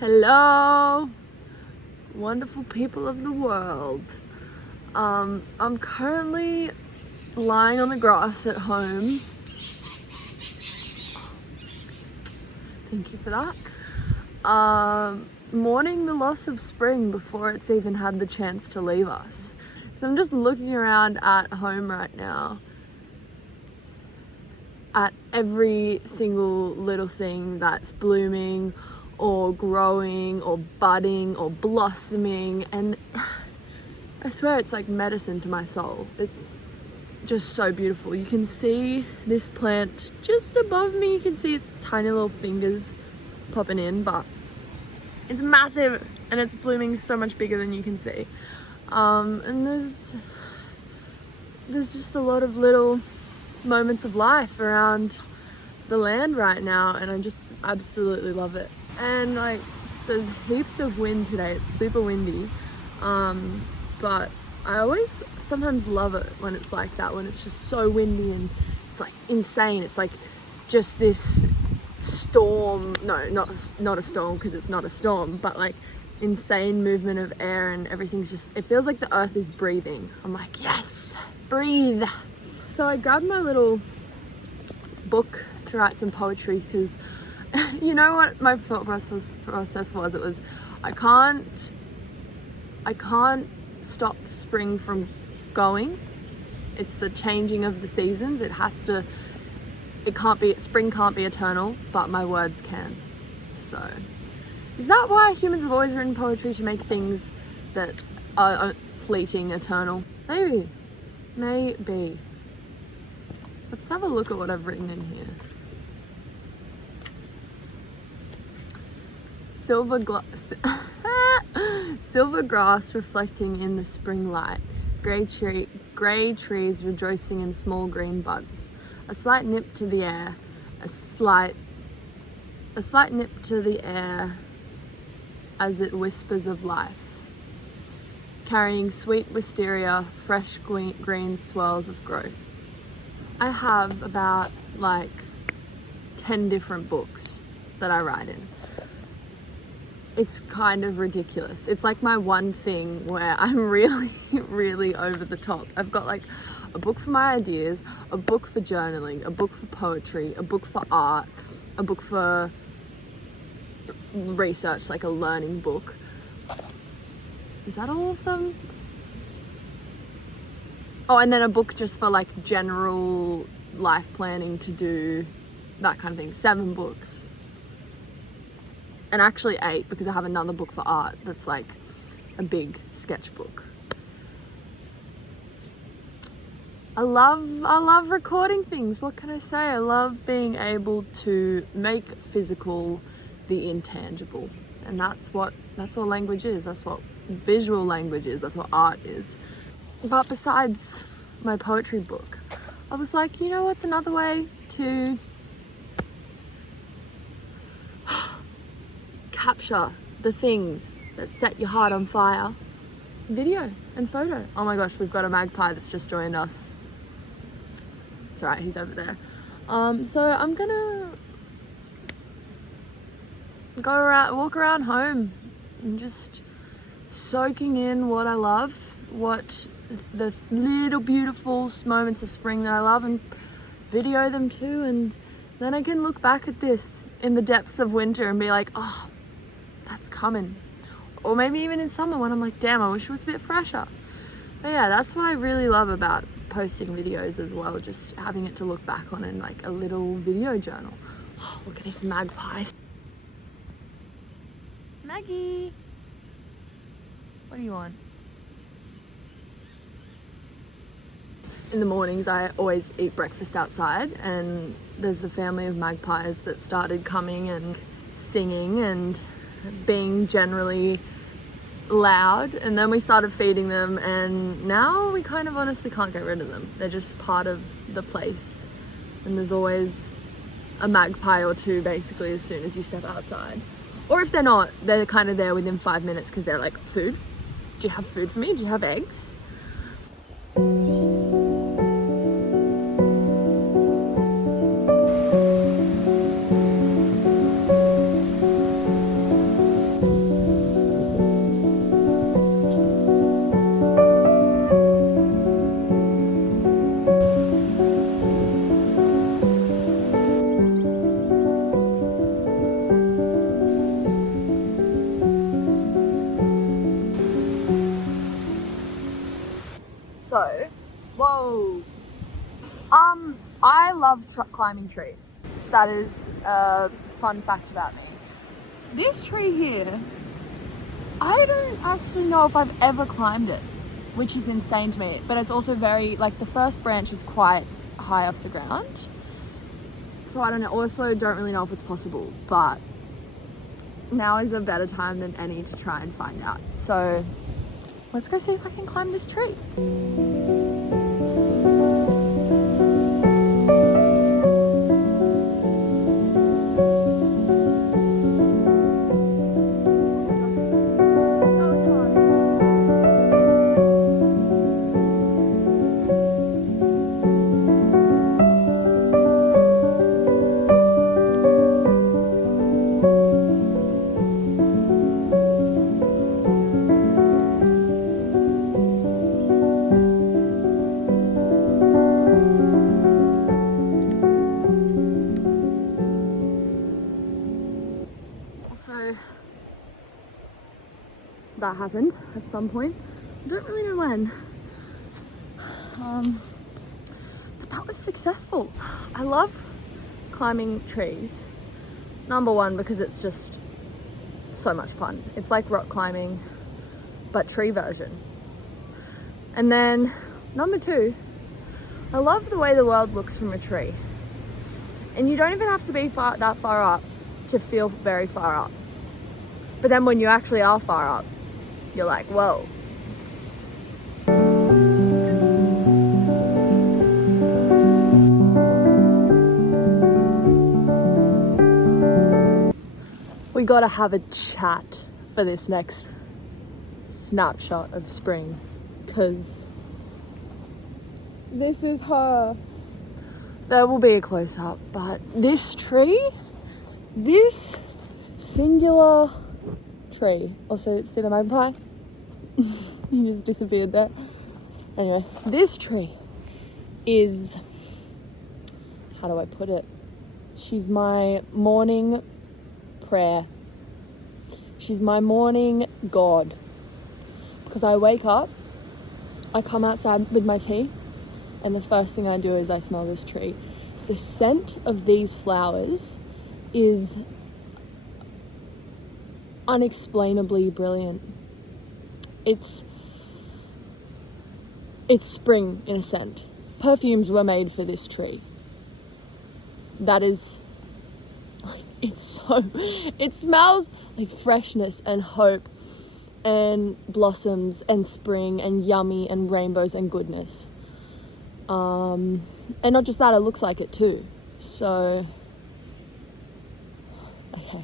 Hello, wonderful people of the world. I'm currently lying on the grass at home. Thank you for that. Mourning the loss of spring before it's even had the chance to leave us. So I'm just looking around at home right now at every single little thing that's blooming or growing or budding or blossoming, and I swear it's like medicine to my soul. It's just so beautiful. You can see this plant just above me. You can see its tiny little fingers popping in, but it's massive and it's blooming so much bigger than you can see. And there's just a lot of little moments of life around the land right now, and I just absolutely love it. And like, there's heaps of wind today. It's super windy, but I always sometimes love it when it's like that, when it's just so windy and it's like insane. It's like just this storm, not a storm because it's not a storm, but like insane movement of air, and everything's just, it feels like the earth is breathing. I'm like, yes, breathe. So I grabbed my little book to write some poetry because you know what my thought process was? It was, I can't stop spring from going. It's the changing of the seasons. Spring can't be eternal, but my words can. So is that why humans have always written poetry, to make things that are fleeting eternal? Maybe. Let's have a look at what I've written in here. Silver grass reflecting in the spring light. Grey trees rejoicing in small green buds. A slight nip to the air. A slight nip to the air as it whispers of life. Carrying sweet wisteria, fresh green swirls of growth. I have about like 10 different books that I write in. It's kind of ridiculous. It's like my one thing where I'm really, really over the top. I've got like a book for my ideas, a book for journaling, a book for poetry, a book for art, a book for research, like a learning book. Is that all of them? Oh, and then a book just for like general life planning, to do that kind of thing. 7 books. And actually 8, because I have another book for art that's like a big sketchbook. I love recording things. What can I say? I love being able to make physical the intangible. And that's what language is. That's what visual language is. That's what art is. But besides my poetry book, I was like, you know what's another way to capture the things that set your heart on fire? Video and photo. Oh my gosh, we've got a magpie that's just joined us. It's alright, he's over there. So I'm gonna walk around home and just soaking in what I love, what the little beautiful moments of spring that I love, and video them too, and then I can look back at this in the depths of winter and be like, oh, that's coming. Or maybe even in summer when I'm like, damn, I wish it was a bit fresher. But yeah, that's what I really love about posting videos as well, just having it to look back on in like a little video journal. Oh, look at this magpie. Maggie, what do you want? In the mornings I always eat breakfast outside, and there's a family of magpies that started coming and singing and being generally loud, and then we started feeding them, and now we kind of honestly can't get rid of them. They're just part of the place, and there's always a magpie or two basically as soon as you step outside. Or if they're not, they're kind of there within 5 minutes because they're like, food? Do you have food for me? Do you have eggs? So, whoa. I love climbing trees. That is a fun fact about me. This tree here, I don't actually know if I've ever climbed it, which is insane to me. But it's also very, like, the first branch is quite high off the ground. So I don't know, also don't really know if it's possible, but now is a better time than any to try and find out. So let's go see if I can climb this tree. So that happened at some point. I don't really know when. But that was successful. I love climbing trees. Number one, because it's just so much fun. It's like rock climbing, but tree version. And then number two, I love the way the world looks from a tree. And you don't even have to be that far up to feel very far up. But then when you actually are far up, you're like, whoa. We gotta have a chat for this next snapshot of spring, because this is her. There will be a close-up, but this tree, this singular tree. Also, see the magpie? He just disappeared there. Anyway, this tree is, how do I put it? She's my morning prayer. She's my morning God. Because I wake up, I come outside with my tea, and the first thing I do is I smell this tree. The scent of these flowers is unexplainably brilliant. It's spring in a scent. Perfumes were made for this tree. That is, it smells like freshness and hope and blossoms and spring and yummy and rainbows and goodness. And not just that, it looks like it too. So, okay,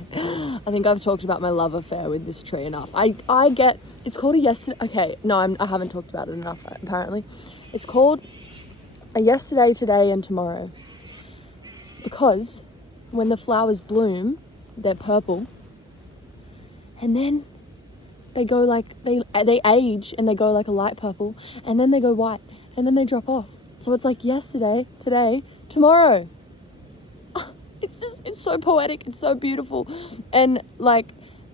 I think I've talked about my love affair with this tree enough. I get, it's called a yesterday, okay, no, I haven't talked about it enough, apparently. It's called a yesterday, today, and tomorrow. Because when the flowers bloom, they're purple, and then they go like, they age and they go like a light purple, and then they go white, and then they drop off. So it's like yesterday, today, tomorrow. It's so poetic, it's so beautiful. And like,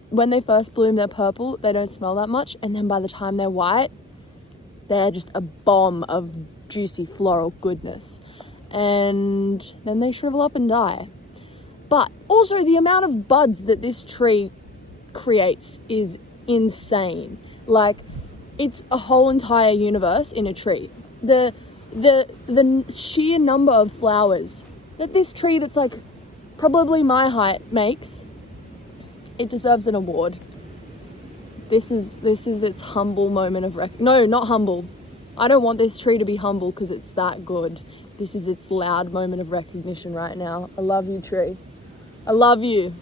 when they first bloom, they're purple, they don't smell that much, and then by the time they're white, they're just a bomb of juicy floral goodness. And then they shrivel up and die. But also the amount of buds that this tree creates is insane. Like, it's a whole entire universe in a tree. The sheer number of flowers that this tree that's like probably my height makes, it deserves an award. This is its humble moment of no, not humble. I don't want this tree to be humble because it's that good. This is its loud moment of recognition right now. I love you, tree. I love you.